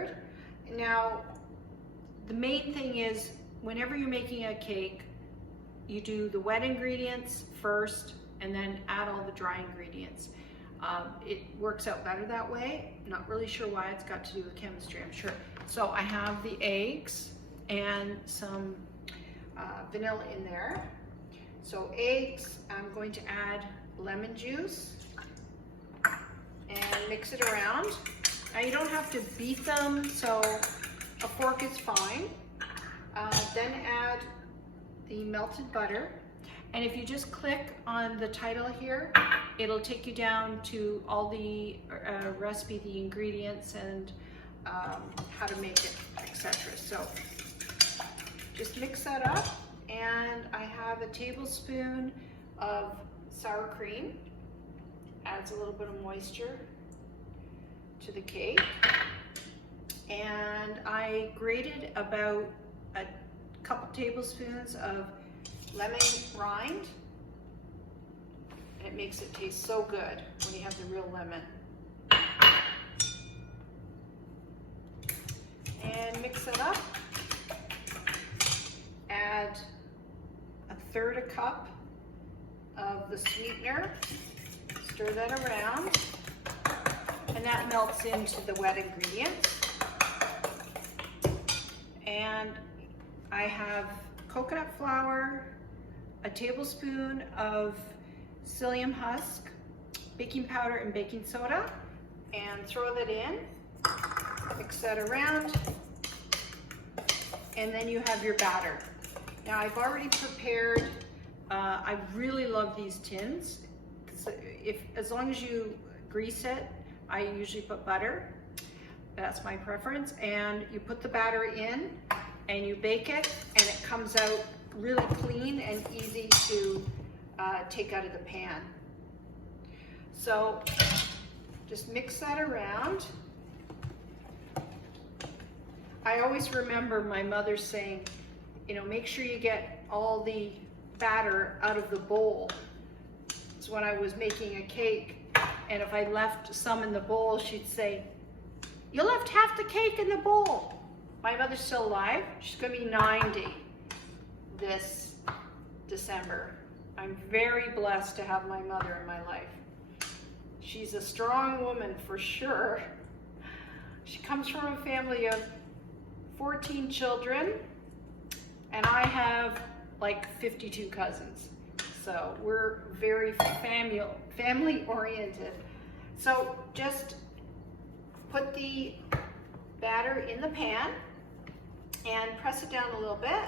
prepared. Now, the main thing is whenever you're making a cake, you do the wet ingredients first and then add all the dry ingredients. It works out better that way. Not really sure why. It's got to do with chemistry, I'm sure. So I have the eggs and some vanilla in there. So eggs, I'm going to add lemon juice and mix it around. Now you don't have to beat them, so a fork is fine. Then add the melted butter. And if you just click on the title here, it'll take you down to all the recipe, the ingredients, and how to make it, etc. So just mix that up, and I have a tablespoon of sour cream. Adds a little bit of moisture to the cake. And I grated about a couple tablespoons of lemon rind, and it makes it taste so good when you have the real lemon. And mix it up. Add a third a cup of the sweetener. Stir that around, and that melts into the wet ingredients. And I have coconut flour, a tablespoon of psyllium husk, baking powder and baking soda, and throw that in, mix that around, and then you have your batter. Now I've already prepared, I really love these tins. As long as you grease it, I usually put butter. That's my preference. And you put the batter in and you bake it, and it comes out really clean and easy to take out of the pan. So just mix that around. I always remember my mother saying, you know, make sure you get all the batter out of the bowl. It's when I was making a cake, and if I left some in the bowl, she'd say, you left half the cake in the bowl. My mother's still alive. She's gonna be 90 this December. I'm very blessed to have my mother in my life. She's a strong woman for sure. She comes from a family of 14 children, and I have like 52 cousins. So we're very family oriented. So just put the batter in the pan and press it down a little bit,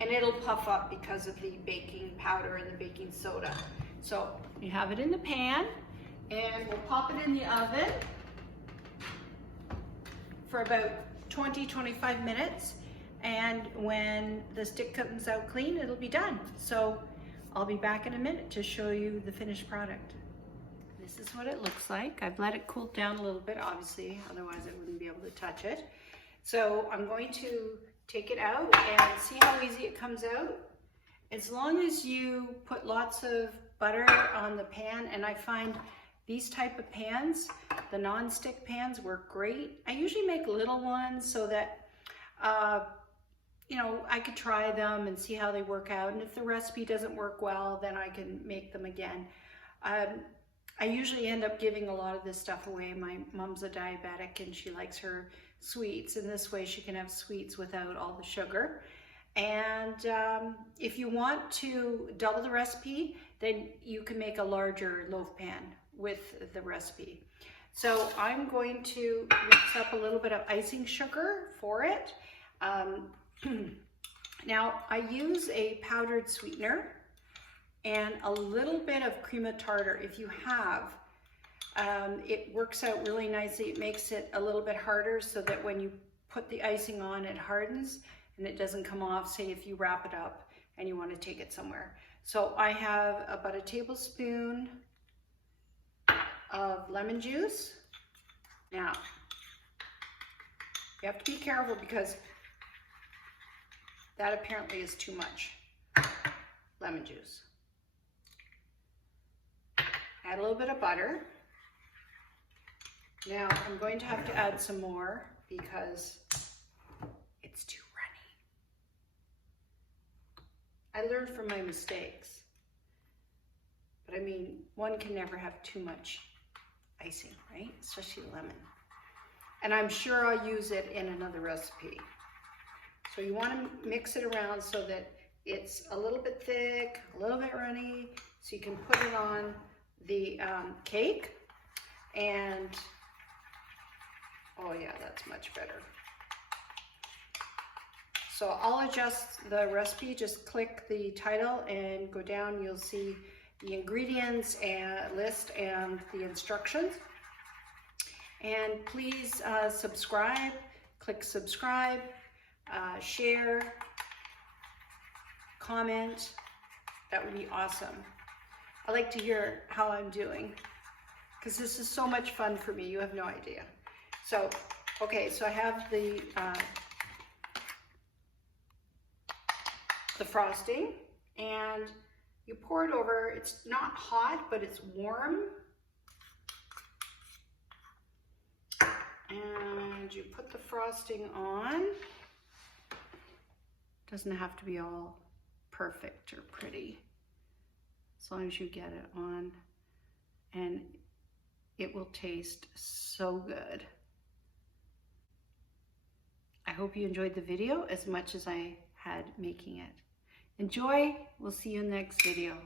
and it'll puff up because of the baking powder and the baking soda. So you have it in the pan, and we'll pop it in the oven for about 20-25 minutes. And when the stick comes out clean, it'll be done. So I'll be back in a minute to show you the finished product. This is what it looks like. I've let it cool down a little bit, obviously, otherwise I wouldn't be able to touch it. So I'm going to take it out and see how easy it comes out. As long as you put lots of butter on the pan, and I find these type of pans, the non-stick pans, work great. I usually make little ones so that you know, I could try them and see how they work out, and if the recipe doesn't work well, then I can make them again. I usually end up giving a lot of this stuff away. My mom's a diabetic and she likes her sweets, and this way she can have sweets without all the sugar. And if you want to double the recipe, then you can make a larger loaf pan with the recipe. So I'm going to mix up a little bit of icing sugar for it. Now I use a powdered sweetener and a little bit of creme of tartar if you have. It works out really nicely. It makes it a little bit harder so that when you put the icing on, it hardens and it doesn't come off, say if you wrap it up and you want to take it somewhere. So I have about a tablespoon of lemon juice. Now, you have to be careful because that apparently is too much lemon juice. Add a little bit of butter. Now I'm going to have to add some more because it's too runny. I learned from my mistakes. But I mean, one can never have too much icing, right? Especially lemon. And I'm sure I'll use it in another recipe. So you want to mix it around so that it's a little bit thick, a little bit runny, so you can put it on the cake. And, oh yeah, that's much better. So I'll adjust the recipe, just click the title and go down, you'll see the ingredients and list and the instructions. And please subscribe, click subscribe, share, comment. That would be awesome. I like to hear how I'm doing because this is so much fun for me. You have no idea. So, okay, so I have the frosting and you pour it over. It's not hot, but it's warm. And you put the frosting on. Doesn't have to be all perfect or pretty, as long as you get it on, and it will taste so good. I hope you enjoyed the video as much as I had making it. Enjoy. We'll see you in the next video.